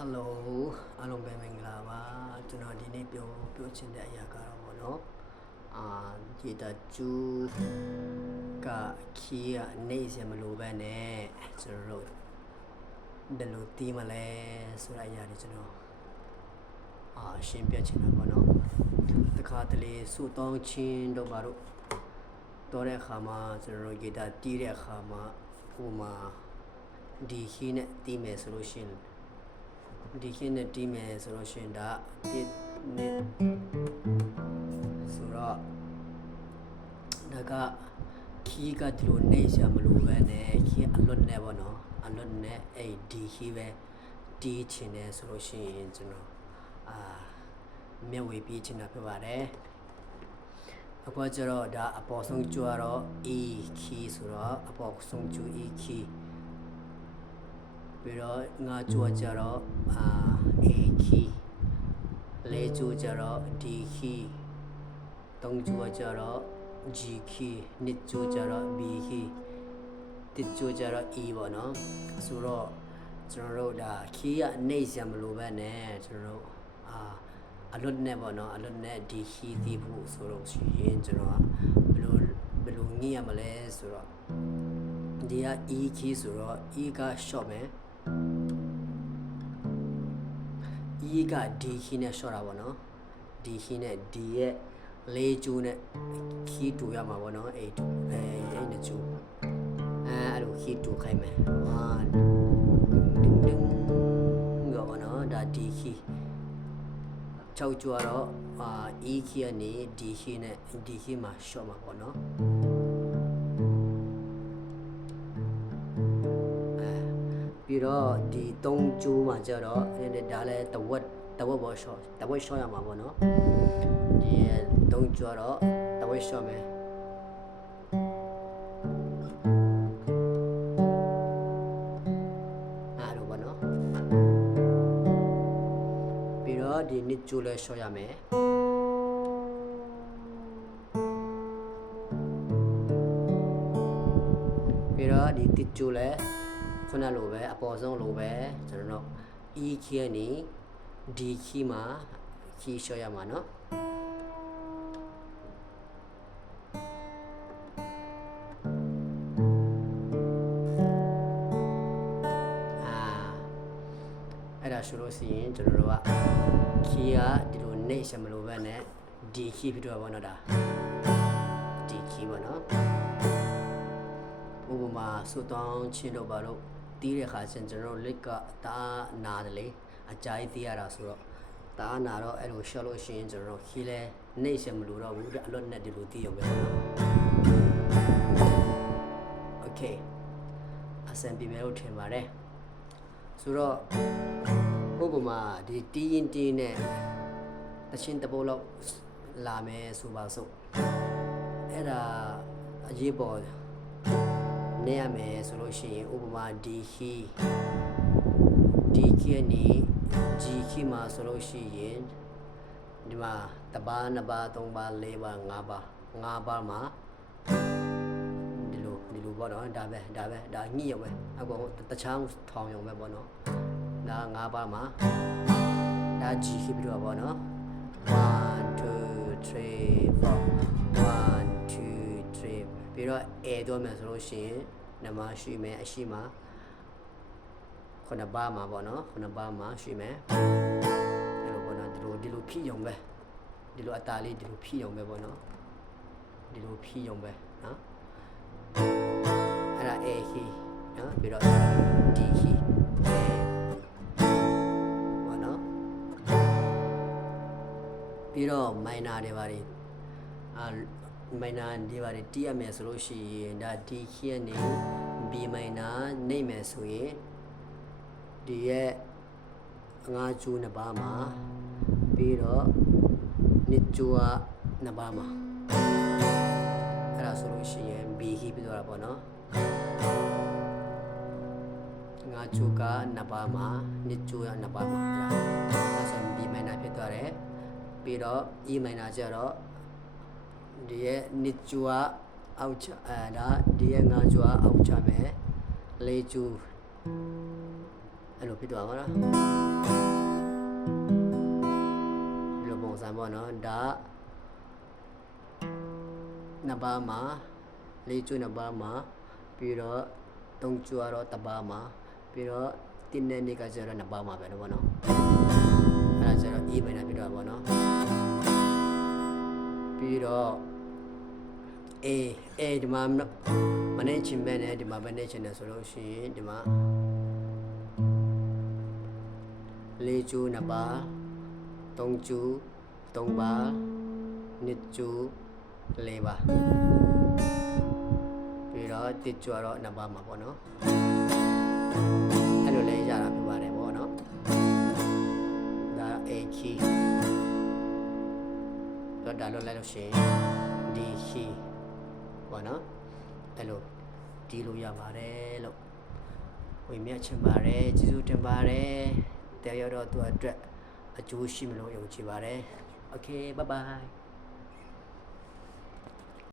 Hello အားလုံးပဲမင်္ဂလာပါကျွန်တော်ဒီနေ့ပြောချင်တဲ့အရာကတော့ပေါ့နော်ဒီတကျူကခီးကနေစမလို့ပဲနဲ့ကျွန်တော်တို့ဘယ်လိုတီးမလဲဆိုတဲ့အရာတွေကျွန်တော်ရှင်းပြချင်တာပေါ့နော်တခါတလေစုတောင်းချင်းတို့ဘာလို့တော်တဲ့အခါမှာကျွန်တော်တို့ဂီတာတီးတဲ့အခါမှာဟိုမှာဒီခီးနဲ့တီးမယ်ဆိုလို့ရှိရင်ဒီခင်းနဲ့တီးမယ်ဆိုတော့ရှင်ဒါတစ်နှစ်ဆိုတော့ဒါကခီးကဒီလိုနေရှာမလို့ပဲနဲ့ခီးအလွတ်နဲ့ပေါ့နော်အလွတ်နဲ့အဲ့ဒီခီးပဲတီးချင်တယ်ဆိုလို့ရှိရင်ကျွန်တော်မျက်ဝေပြီးချင်တာဖြစ်ပါတယ်အခုကျတော့ဒါအပေါ်ဆုံးကျတော့ E ခီးဆိုတော့အပေါ်ဆုံးကျ E ခီးပြီးတော့ငါကြွကြတော့ A key လေးကြွကြတော့ D key သုံးကြွကြတော့ G key နှစ်ကြွကြတော့ B key တစ်ကြွကြတော့ E ပေါ့နော်ဆိုတော့ကျွန်တော်တို့ဒါ key ကနေစရာမလိုပဲနဲ့ကျွန်တော်တို့အလွတ်နဲ့ပေါ့နော်အလွတ်နဲ့ D key တီးဖို့ဆိုတော့ရှိရင်ကျွန်တော်ဘယ်လိုငြိရမလဲဆိုတော့ဒီက E key ဆိုတော့ E က short မယ်E က D key နဲ့ short တာပေါ့နော် D key နဲ့ D ရဲ့လေးကျိုးနဲ့ key တူရမှာပေါ့နော်အဲ့နှစ်ကျိုးအဲ့လို key တူခိုင်းမယ်1ဒင်းရောပေါ့နော်ဒါ D key 6ကျိုးတော့E key ကနေ D key နဲ့ D key မှာ short မှာပေါ့နော်ပြီးတော့ဒီ3ကျိုးမှာကျတော့ဒါလည်းတဝက်ပေါ် short တဝက် short ရမှာပေါ့နော်ဒီ3ကျိုးတော့တဝက် short မယ်အဲ့လိုပေါ့နော်ပြီးတော့ဒီနှစ်ကျိုးလည်း short ရမယ်ပြီးတော့ဒီတစ်ကျိုးလည်းခုနလိုပဲအပေါ်ဆုံးလိုပဲကျွန်တော်တို့ E key နဲ့ D key မှာ key လျှော့ရမှာเนาะအဲ့ဒါဆိုလို့ရှိရင်ကျွန်တော်တို့က key ကဒီလိုနှိမ့်စမလို့ပဲနဲ့ D key ဖြစ်တော့ဘောနော်ဒါ D key ပေါ့နော်ဥပမာဆိုတောင်းချင်းတော့ဘာလို့တီးတဲ့ခါကျရင်ကျွန်တော်လက်ကတာနာတယ်လေအကြိုက်တီးရတာဆိုတော့တာနာတော့အဲ့လိုရှော့လို့ရှိရင်ကျွန်တော်ခီးလဲနှိမ့်စမလို့တော့ဘူးအလွတ်နဲ့ဒီလိုတီးရုံပဲနော် Okay အဆင်ပြေမယ်လို့ထင်ပါတယ်ဆိုတော့ဥပမာဒီတီးရင်တီးနဲ့တချင်းတပိုးလောက်လာမယ်ဆိုပါစို့အဲ့ဒါအရေးပေါ်နေရမယ်ဆိုလို့ရှိရင်ဥပမာ D key နဲ့ G key မှာဆိုလို့ရှိရင်ဒီမှာတစ်ပါးနှစ်ပါးသုံးပါးလေးပါးငါးပါးမှာဒီလိုပေါ့နော်ဒါညှိရပဲအကောင်တခြားထောင်ရုံပဲပေါ့နော်ဒါငါးပါးမှာဒါ G key ပြီးတော့ပေါ့နော်1 2 3 4 1 2 3ပြီးတော့ A တော့မယ်ဆိုလို့ရှိရင်နမရှိမယ်အရှိမှာခုနပါမှာပေါ့နော်ခုနပါမှာရှိမယ်အဲ့လိုပေါ့နော်ဒီလိုဖြည့်ရုံပဲဒီလိုအတားလေးဒီလိုဖြည့်ရုံပဲပေါ့နော်ဒီလိုဖြည့်ရုံပဲနော်အဲ့ဒါ A key နော်ပြီးတော့ D key ပေါ့နော်ပြီးတော့ minor တွေပါတယ်minor ဒီပါတီးရမယ်ဆိုလို့ရှိရင်ဒါ D key နဲ့ B minor နှိမ့်မယ်ဆိုရင်ဒီရဲ့ငါးကျိုးနှစ်ပါးမှာပြီးတော့နှစ်ကျိုးကနှစ်ပါးမှာအဲ့ဒါဆိုလို့ရှိရင် B key ပြီးတော့တာပေါ့နော်ငါးကျိုးကနှစ်ပါးမှာနှစ်ကျိုးကနှစ်ပါးမှာအဲ့ဒါဆိုရင် B minor ဖြစ်သွားတယ်ပြီးတော့ E minor ကျတော့ဒီရဲ့နှစ်ကျူကအောက်ချဒါဒီရဲ့ငါးကျူကအောက်ချမယ်လေးကျူ အဲ့လိုဖြစ်သွားပါနော်ဒီလိုပုံစံပေါ့နော်ဒါနှစ်ပါးမှာလေးကျူနှစ်ပါးမှာပြီးတော့သုံးကျူကတော့တစ်ပါးမှာပြီးတော့တင်းနဲ့နေကကျတော့နှစ်ပါးမှာပဲလို့ပေါ့နော်အဲ့ဒါကျတော့ E minor ဖြစ်တော့ပေါ့နော်ပြီးတော့ A ဒီမှာမနေချင်ပဲနဲ့ဒီမှာပဲနေချင်တယ်ဆိုလို့ရှိရင်ဒီမှာလေးကျူနှစ်ပါးသုံးကျူသုံးပါးနှစ်ကျူလေးပါပြီးတော့တစ်ကျူတော့နှစ်ပါးမှာပေါ့နော်အဲ့လိုလေးရတာပြပါတယ်ပေါ့နော်ဒါ A key တော့ဒါလို့လိုက်လို့ရှိရင် D key ပေါ့နော်အဲ့လိုဒီလိုရပါတယ်လို့ဝင်မြတ်ချင်ပါတယ်ကျေးဇူးတင်ပါတယ်တရားရတော့သူအတွက်အကျိုးရှိမလို့ယုံကြည်ပါတယ် Okay bye bye